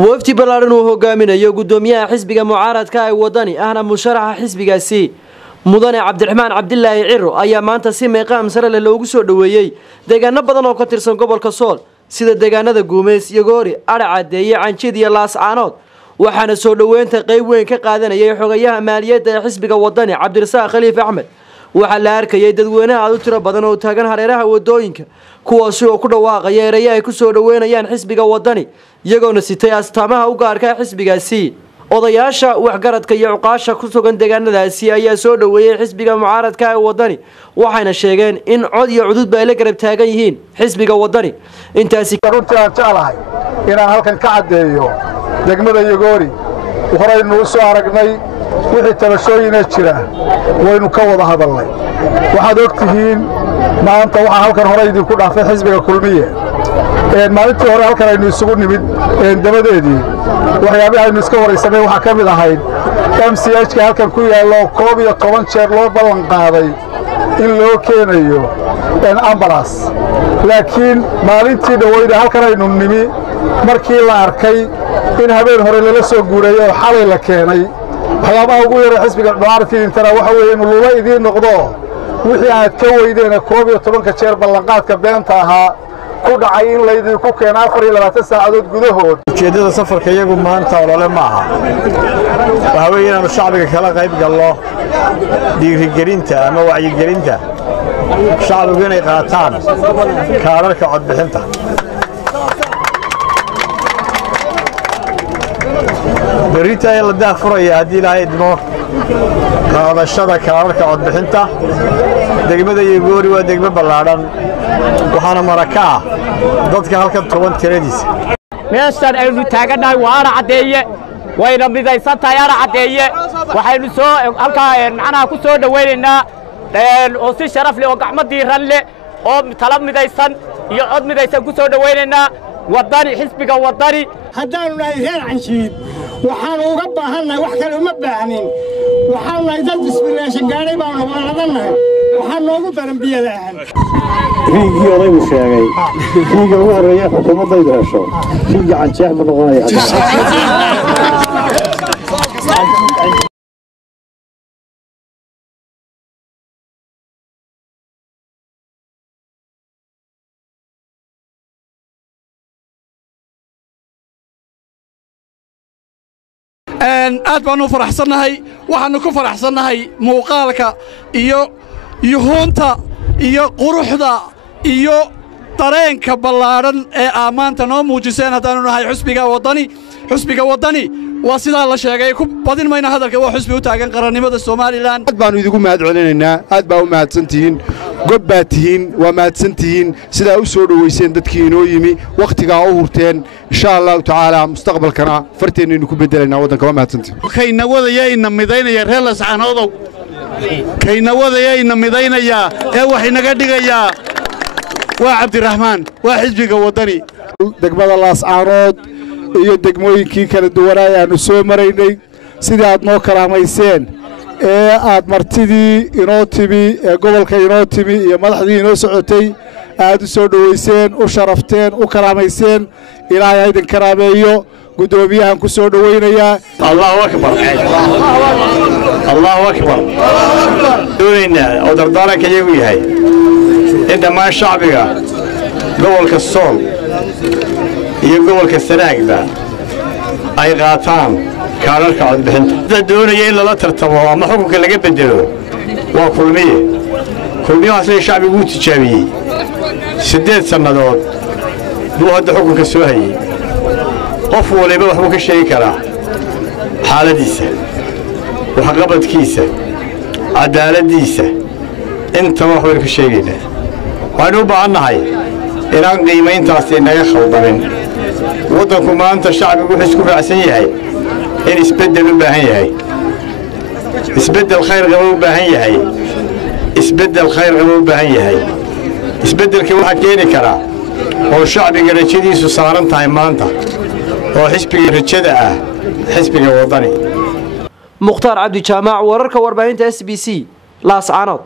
وفد بلارن وهجامين قدوميها حزب معارض كاي وطني أهنا مشارع حزب سي مدن عبد الرحمن عبد الله عرو أيام ما أنت سمع قام سر اللوجو سودويي دجانا بدن وكتير سنقبل كسول سيد دجانا ذا جوميس يجوري أرعى دي عن شدي اللاس عناد وحنا سودوين تقيوين كقادنا يحوجيها ماليات حزب وطني عبد الرزاق خليفة أحمد وحلارك يددوينها على ترى بدن وتاجن هريرها ودوينك kuwaasi oo ku dhawaaqaya ay ku soo dhaweynayaan xisbiga wadani iyagoona sitay astaamaha u gaarka xisbigaasi odayaasha waxgaradka iyo uqaasha ku sugan deegaanadaasi ayaa soo dhaweeyay xisbiga mucaaradka ee wadani waxayna sheegeen in cod iyo cudud ay la garab taagan yihiin xisbiga wadani intaasi runtii aan jeclahay inaan halkan ka cadeeyo degmada Yagoori horeynu soo aragnay wixii tabashooyin jira waynu ka wada hadalnay waxaad ogtihiin maanta waxa halkan hore idinku dhaafay xisbiga kulmiye maalintii hore halkan aynu isugu nimid dabadeedii waxyaabaha aynu iska waraysanay waxa ka mid ahayd MCH ka halkan ku yaalo 12 jeer loo ballan qaaday in loo keenayo ambulance laakiin maalintii dhaweyd halkan aynu nimi markii la arkay in habeen hore la soo guureeyo xalay la keenay waxyaabaha ugu yar xisbiga mucaaradka intana waxa weeye in loo idin noqdo wixii aad ka weydeen 12 jeer ballanqaadka beenta ahaa ku dhacay in la idin ku keenaa 24 saacadood gudahood ujeedada safarka iyagu maanta olole ma aha waxa weeye inaan shacbiga kala qayb galno dhiirigelinta ama wacyigelinta shacbiga inay qaataan kaararka codbixinta بريتا يلا دافر يا هدي لا يدمو هذا الشذا كارك عد بحنته دقمة يقولي ودقمة بلادن وحنا مركا ضدك هالك طوان تريديس ميستر أيلو تاجنا وأنا عدية وين بدي ستاير عدية وحين سو هالك أنا كسر دوينا أوصي شرف لي وقعمة ديرلي أو طلب مديسن يقعد مديسن كسر دوينا وضاري حسبك وضاري هدانو لا يهين عن شيء وحنا وقبها وحكي ما باعنين وحنا إذا بسم الله شجاري باعنا وعرضنا وحنا وقبنا بيداهن فيك يا ريم الشاعي فيك هو الرياح حكومة ضيدها شو فيك عن شيخ بالغاية aad baanu faraxsanahay waxaanu ku faraxsanahay muuqaalka iyo hoonta iyo quruxda iyo dareenka ballaaran ee amaanta noo muujiseen hadaanu nahay xusbiga wadani waa sida la sheegay ku badin mayna hadalka waa xusbi u taagan qarannimada Soomaaliland aad baanu idigu mahad celinaynaa aad baa u mahadsantihiin gobaatihiin waa mahadsantihiin sida u soo dhaweyseen dadkii inoo yimi waqtiga u hurteen insha Allah taala mustaqbalkana farteenaynu ku bedelanaa wadanka waa mahadsantihiin kayna wadayayna midaynaya reelas caanoodow kayna wadayayna midaynaya ee wax inaga dhigaya waa Cabdiraxmaan waa xisbiga wadani degmada laas caanood iyo degmooyinkii kala duwanaa aanu soo maraynay sidii aad noo karaamayseen ee aad martidii inoo timi ee gobolka inoo timi iyo madaxdii inoo socotay aad u soo dhaweyseen u sharafteen u karaamayseen ilaahay idin karaameeyo gudoomiyahan ku soo dhaweynayaa Allahu akbar Allahu akbar doonayna oo dardaaranka iyagu yahay inta ma shacbiga gobolka Sool iyo gobolka Sanaagba ay qaataan kaararka codbixinta doonaya in la tartamo ama xukunka laga bedelo waa kulmiye asay shacbigu u tijaabiyay 8 sanadood buu hadda xukunka soo hayay qof waliba wax uu ka sheegi karaa xaaladiisa waxa qabadkiisa cadaaladiisa inta wax uu ka sheegaynaa waxaan u baahanahay inaan qiimayntaas inaga khaldamin wadanku maanta shacbigu wuxuu isku raacsan yahay in isbedel u baahan yahay isbedel khayr qabo u baahan yahay isbedelka waxa keeni kara oo shacbiga rajadiisu saaran tahay maanta oo xisbiga rajada ah xisbiga wadani Mukhtaar Cabdi Jaamac wararka warbaahinta SBC Laas Caanood